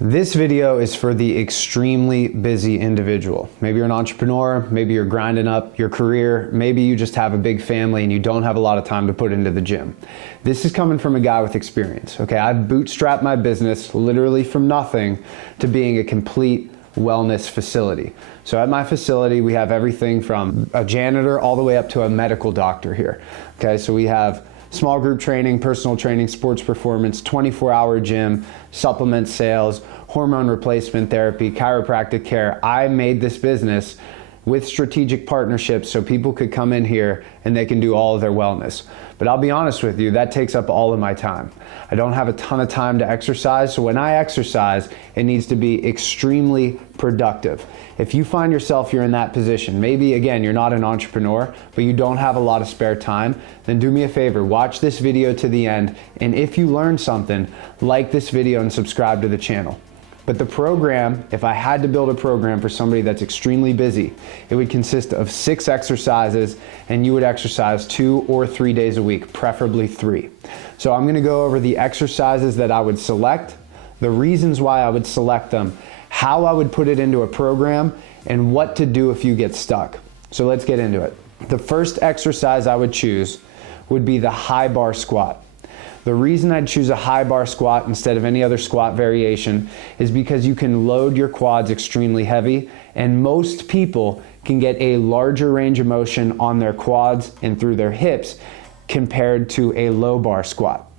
This video is for the extremely busy individual. Maybe you're an entrepreneur, maybe you're grinding up your career, maybe you just have a big family and you don't have a lot of time to put into the gym. This is coming from a guy with experience, okay? I've bootstrapped my business literally from nothing to being a complete wellness facility. So at my facility, we have everything from a janitor all the way up to a medical doctor here, okay? So we have small group training, personal training, sports performance, 24-hour gym, supplement sales, hormone replacement therapy, chiropractic care. I made this business with strategic partnerships so people could come in here and they can do all of their wellness. But I'll be honest with you, that takes up all of my time. I don't have a ton of time to exercise, so when I exercise, it needs to be extremely productive. If you find yourself you're in that position, maybe again, you're not an entrepreneur, but you don't have a lot of spare time, then do me a favor, watch this video to the end, and if you learn something, like this video and subscribe to the channel. But the program, if I had to build a program for somebody that's extremely busy, it would consist of 6 exercises and you would exercise 2 or 3 days a week, preferably 3. So I'm gonna go over the exercises that I would select, the reasons why I would select them, how I would put it into a program, and what to do if you get stuck. So let's get into it. The first exercise I would choose would be the high bar squat. The reason I'd choose a high bar squat instead of any other squat variation is because you can load your quads extremely heavy, and most people can get a larger range of motion on their quads and through their hips compared to a low bar squat.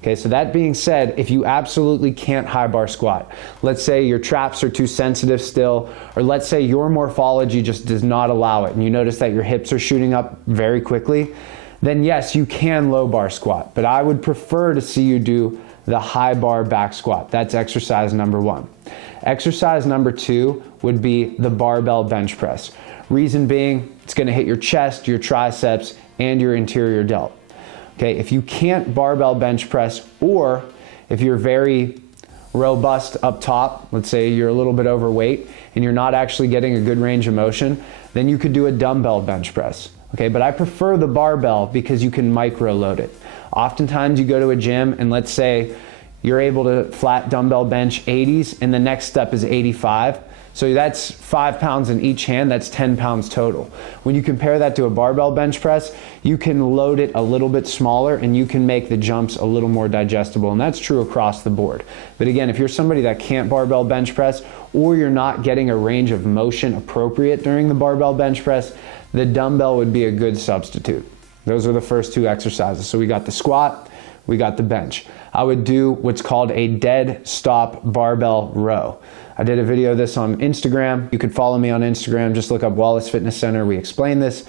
Okay, so that being said, if you absolutely can't high bar squat, let's say your traps are too sensitive still, or let's say your morphology just does not allow it and you notice that your hips are shooting up very quickly, then yes, you can low bar squat, but I would prefer to see you do the high bar back squat. That's exercise number 1. Exercise number 2 would be the barbell bench press. Reason being, it's gonna hit your chest, your triceps, and your anterior delt. Okay, if you can't barbell bench press, or if you're very robust up top, let's say you're a little bit overweight and you're not actually getting a good range of motion, then you could do a dumbbell bench press. Okay, but I prefer the barbell because you can micro load it. Oftentimes you go to a gym and let's say you're able to flat dumbbell bench 80s and the next step is 85. So that's 5 pounds in each hand, that's 10 pounds total. When you compare that to a barbell bench press, you can load it a little bit smaller and you can make the jumps a little more digestible, and that's true across the board. But again, if you're somebody that can't barbell bench press, or you're not getting a range of motion appropriate during the barbell bench press, the dumbbell would be a good substitute. Those are the first 2 exercises. So we got the squat, we got the bench. I would do what's called a dead stop barbell row. I did a video of this on Instagram. You could follow me on Instagram, just look up Wallace Fitness Center, we explain this.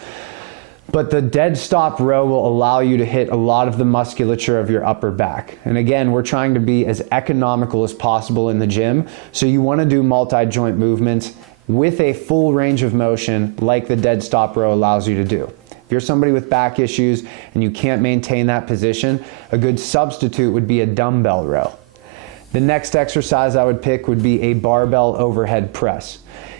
But the dead stop row will allow you to hit a lot of the musculature of your upper back. And again, we're trying to be as economical as possible in the gym. So you wanna do multi-joint movements with a full range of motion like the dead stop row allows you to do. If you're somebody with back issues and you can't maintain that position, a good substitute would be a dumbbell row. The next exercise I would pick would be a barbell overhead press.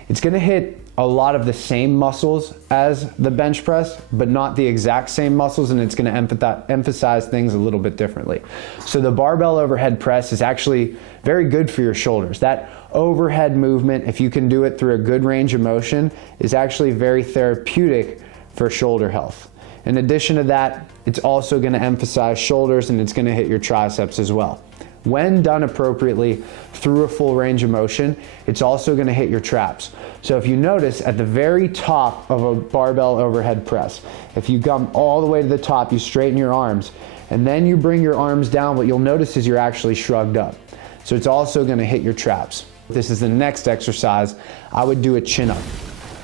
It's gonna hit a lot of the same muscles as the bench press, but not the exact same muscles, and it's gonna emphasize things a little bit differently. So the barbell overhead press is actually very good for your shoulders. That overhead movement, if you can do it through a good range of motion, is actually very therapeutic for shoulder health. In addition to that, it's also gonna emphasize shoulders and it's gonna hit your triceps as well. When done appropriately through a full range of motion, it's also gonna hit your traps. So if you notice at the very top of a barbell overhead press, if you come all the way to the top, you straighten your arms, and then you bring your arms down, what you'll notice is you're actually shrugged up. So it's also gonna hit your traps. This is the next exercise. I would do a chin up,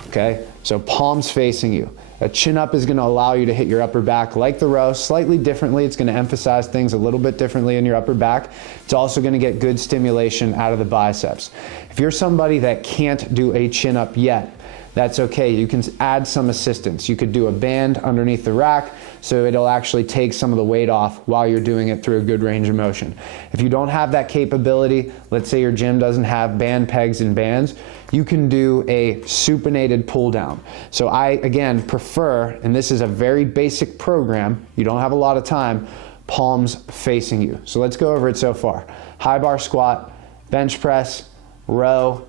okay? So palms facing you. A chin up is gonna allow you to hit your upper back like the row, slightly differently. It's gonna emphasize things a little bit differently in your upper back. It's also gonna get good stimulation out of the biceps. If you're somebody that can't do a chin up yet, that's okay. You can add some assistance. You could do a band underneath the rack so it'll actually take some of the weight off while you're doing it through a good range of motion. If you don't have that capability, let's say your gym doesn't have band pegs and bands, you can do a supinated pull down. So I, again, prefer, and this is a very basic program, you don't have a lot of time, palms facing you. So let's go over it so far. High bar squat, bench press, row,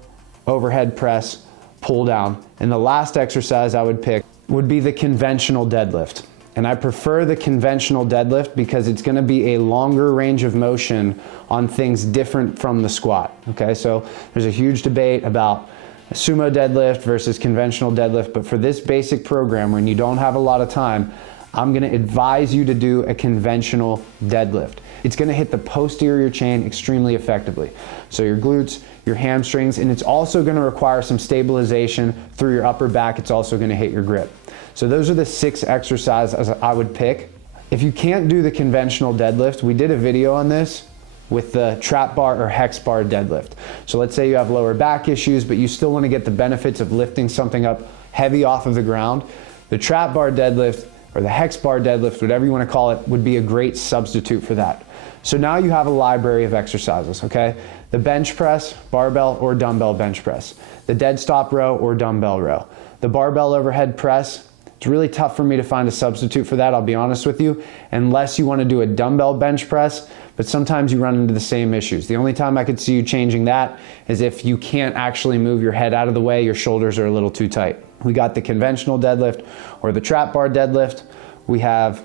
overhead press, pull down. And the last exercise I would pick would be the conventional deadlift. And I prefer the conventional deadlift because it's gonna be a longer range of motion on things different from the squat, okay? So there's a huge debate about a sumo deadlift versus conventional deadlift, but for this basic program, when you don't have a lot of time, I'm gonna advise you to do a conventional deadlift. It's gonna hit the posterior chain extremely effectively. So your glutes, your hamstrings, and it's also gonna require some stabilization through your upper back. It's also gonna hit your grip. So those are the 6 exercises I would pick. If you can't do the conventional deadlift, we did a video on this with the trap bar or hex bar deadlift. So let's say you have lower back issues, but you still wanna get the benefits of lifting something up heavy off of the ground. The trap bar deadlift or the hex bar deadlift, whatever you wanna call it, would be a great substitute for that. So now you have a library of exercises, okay? The bench press, barbell or dumbbell bench press. The dead stop row or dumbbell row. The barbell overhead press, it's really tough for me to find a substitute for that, I'll be honest with you, unless you wanna do a dumbbell bench press, but sometimes you run into the same issues. The only time I could see you changing that is if you can't actually move your head out of the way, your shoulders are a little too tight. We got the conventional deadlift or the trap bar deadlift. We have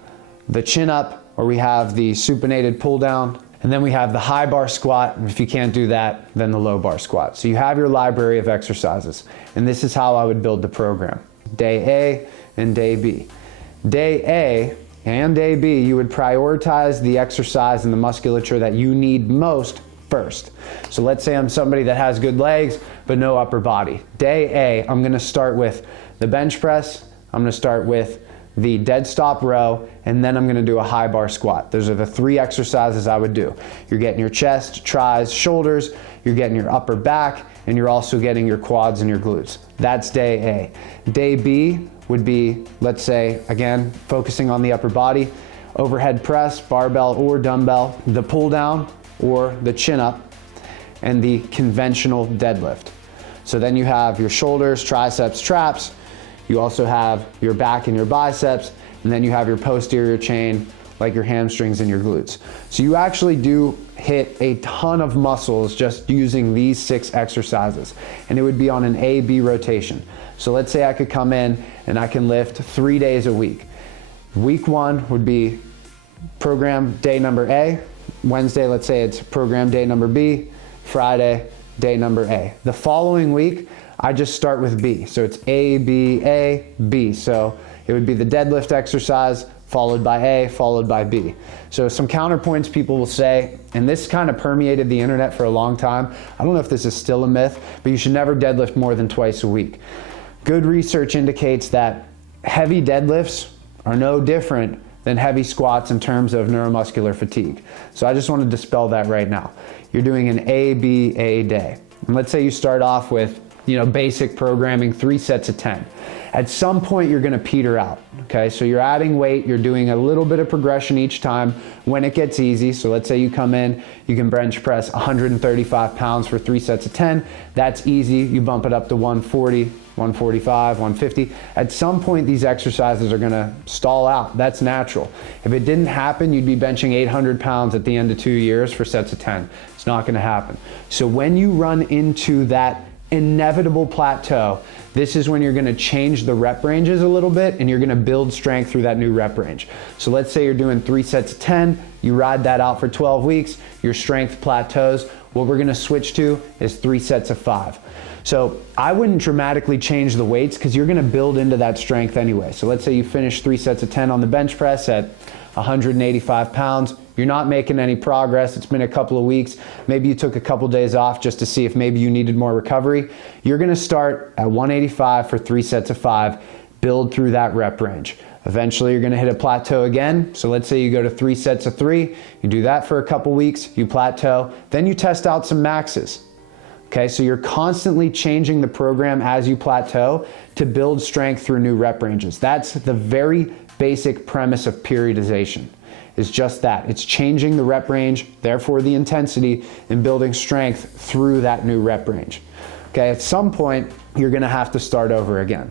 the chin up, or we have the supinated pull down, and then we have the high bar squat. And if you can't do that, then the low bar squat. So you have your library of exercises, and this is how I would build the program. Day A and day B. Day A and day B, you would prioritize the exercise and the musculature that you need most first. So let's say I'm somebody that has good legs, but no upper body. Day A, I'm gonna start with the bench press, I'm gonna start with the dead stop row, and then I'm gonna do a high bar squat. Those are the 3 exercises I would do. You're getting your chest, tris, shoulders, you're getting your upper back, and you're also getting your quads and your glutes. That's day A. Day B would be, let's say, again, focusing on the upper body, overhead press, barbell or dumbbell, the pull down or the chin up, and the conventional deadlift. So then you have your shoulders, triceps, traps. You also have your back and your biceps, and then you have your posterior chain, like your hamstrings and your glutes. So you actually do hit a ton of muscles just using these 6 exercises, and it would be on an A-B rotation. So let's say I could come in and I can lift 3 days a week. Week 1 would be program day number A. Wednesday, let's say it's program day number B. Friday, day number A. The following week, I just start with B. So it's A, B, A, B. So it would be the deadlift exercise, followed by A, followed by B. So some counterpoints people will say, and this kind of permeated the internet for a long time. I don't know if this is still a myth, but you should never deadlift more than twice a week. Good research indicates that heavy deadlifts are no different than heavy squats in terms of neuromuscular fatigue. So I just want to dispel that right now. You're doing an A, B, A day. And let's say you start off with, basic programming, 3 sets of 10. At some point, you're gonna peter out, okay? So you're adding weight, you're doing a little bit of progression each time when it gets easy. So let's say you come in, you can bench press 135 pounds for 3 sets of 10. That's easy. You bump it up to 140, 145, 150. At some point, these exercises are gonna stall out. That's natural. If it didn't happen, you'd be benching 800 pounds at the end of 2 years for sets of 10. It's not gonna happen. So when you run into that inevitable plateau, this is when you're gonna change the rep ranges a little bit, and you're gonna build strength through that new rep range. So let's say you're doing 3 sets of 10, you ride that out for 12 weeks, your strength plateaus. What we're gonna switch to is 3 sets of 5. So I wouldn't dramatically change the weights because you're gonna build into that strength anyway. So let's say you finish 3 sets of 10 on the bench press at 185 pounds. You're not making any progress. It's been a couple of weeks. Maybe you took a couple days off just to see if maybe you needed more recovery. You're gonna start at 185 for 3 sets of 5, build through that rep range. Eventually you're gonna hit a plateau again. So let's say you go to 3 sets of 3, you do that for a couple weeks, you plateau, then you test out some maxes. Okay, so you're constantly changing the program as you plateau to build strength through new rep ranges. That's the very basic premise of periodization. Is just that. It's changing the rep range, therefore the intensity, and building strength through that new rep range. Okay, at some point, you're gonna have to start over again.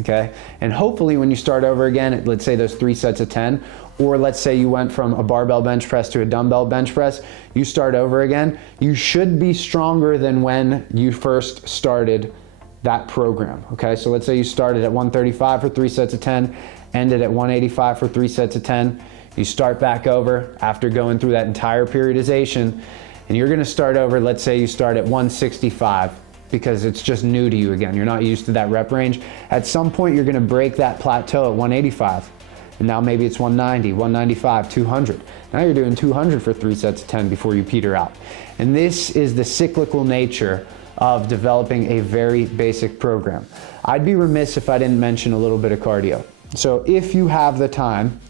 okay? And hopefully when you start over again, let's say those 3 sets of 10, or let's say you went from a barbell bench press to a dumbbell bench press, you start over again, you should be stronger than when you first started that program, okay? So let's say you started at 135 for 3 sets of 10, ended at 185 for 3 sets of 10, you start back over after going through that entire periodization, and you're gonna start over, let's say you start at 165, because it's just new to you again. You're not used to that rep range. At some point, you're gonna break that plateau at 185. And now maybe it's 190, 195, 200. Now you're doing 200 for 3 sets of 10 before you peter out. And this is the cyclical nature of developing a very basic program. I'd be remiss if I didn't mention a little bit of cardio. So if you have the time,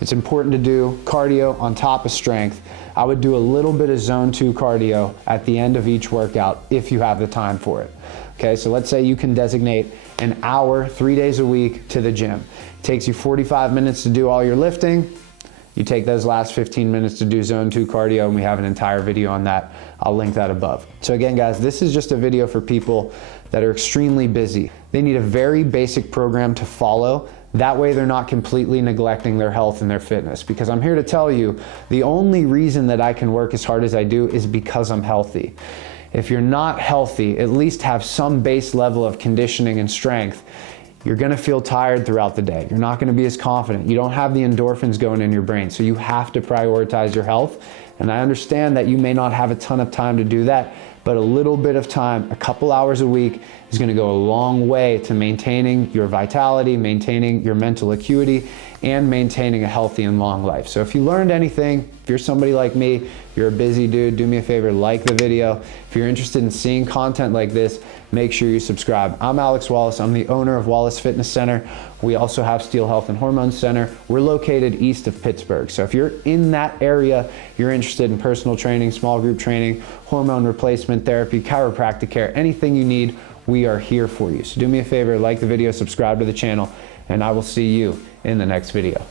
it's important to do cardio on top of strength. I would do a little bit of zone 2 cardio at the end of each workout if you have the time for it. Okay, so let's say you can designate an hour, 3 days a week to the gym. It takes you 45 minutes to do all your lifting. You take those last 15 minutes to do zone 2 cardio, and we have an entire video on that. I'll link that above. So again, guys, this is just a video for people that are extremely busy. They need a very basic program to follow. That way they're not completely neglecting their health and their fitness. Because I'm here to tell you, the only reason that I can work as hard as I do is because I'm healthy. If you're not healthy, at least have some base level of conditioning and strength. You're gonna feel tired throughout the day. You're not gonna be as confident. You don't have the endorphins going in your brain. So you have to prioritize your health. And I understand that you may not have a ton of time to do that, but a little bit of time, a couple hours a week, is gonna go a long way to maintaining your vitality, maintaining your mental acuity, and maintaining a healthy and long life. So if you learned anything, if you're somebody like me, you're a busy dude, do me a favor, like the video. If you're interested in seeing content like this, make sure you subscribe. I'm Alex Wallace. I'm the owner of Wallace Fitness Center. We also have Steel Health and Hormone Center. We're located east of Pittsburgh. So if you're in that area, you're interested in personal training, small group training, hormone replacement therapy, chiropractic care, anything you need, we are here for you. So do me a favor, like the video, subscribe to the channel, and I will see you in the next video.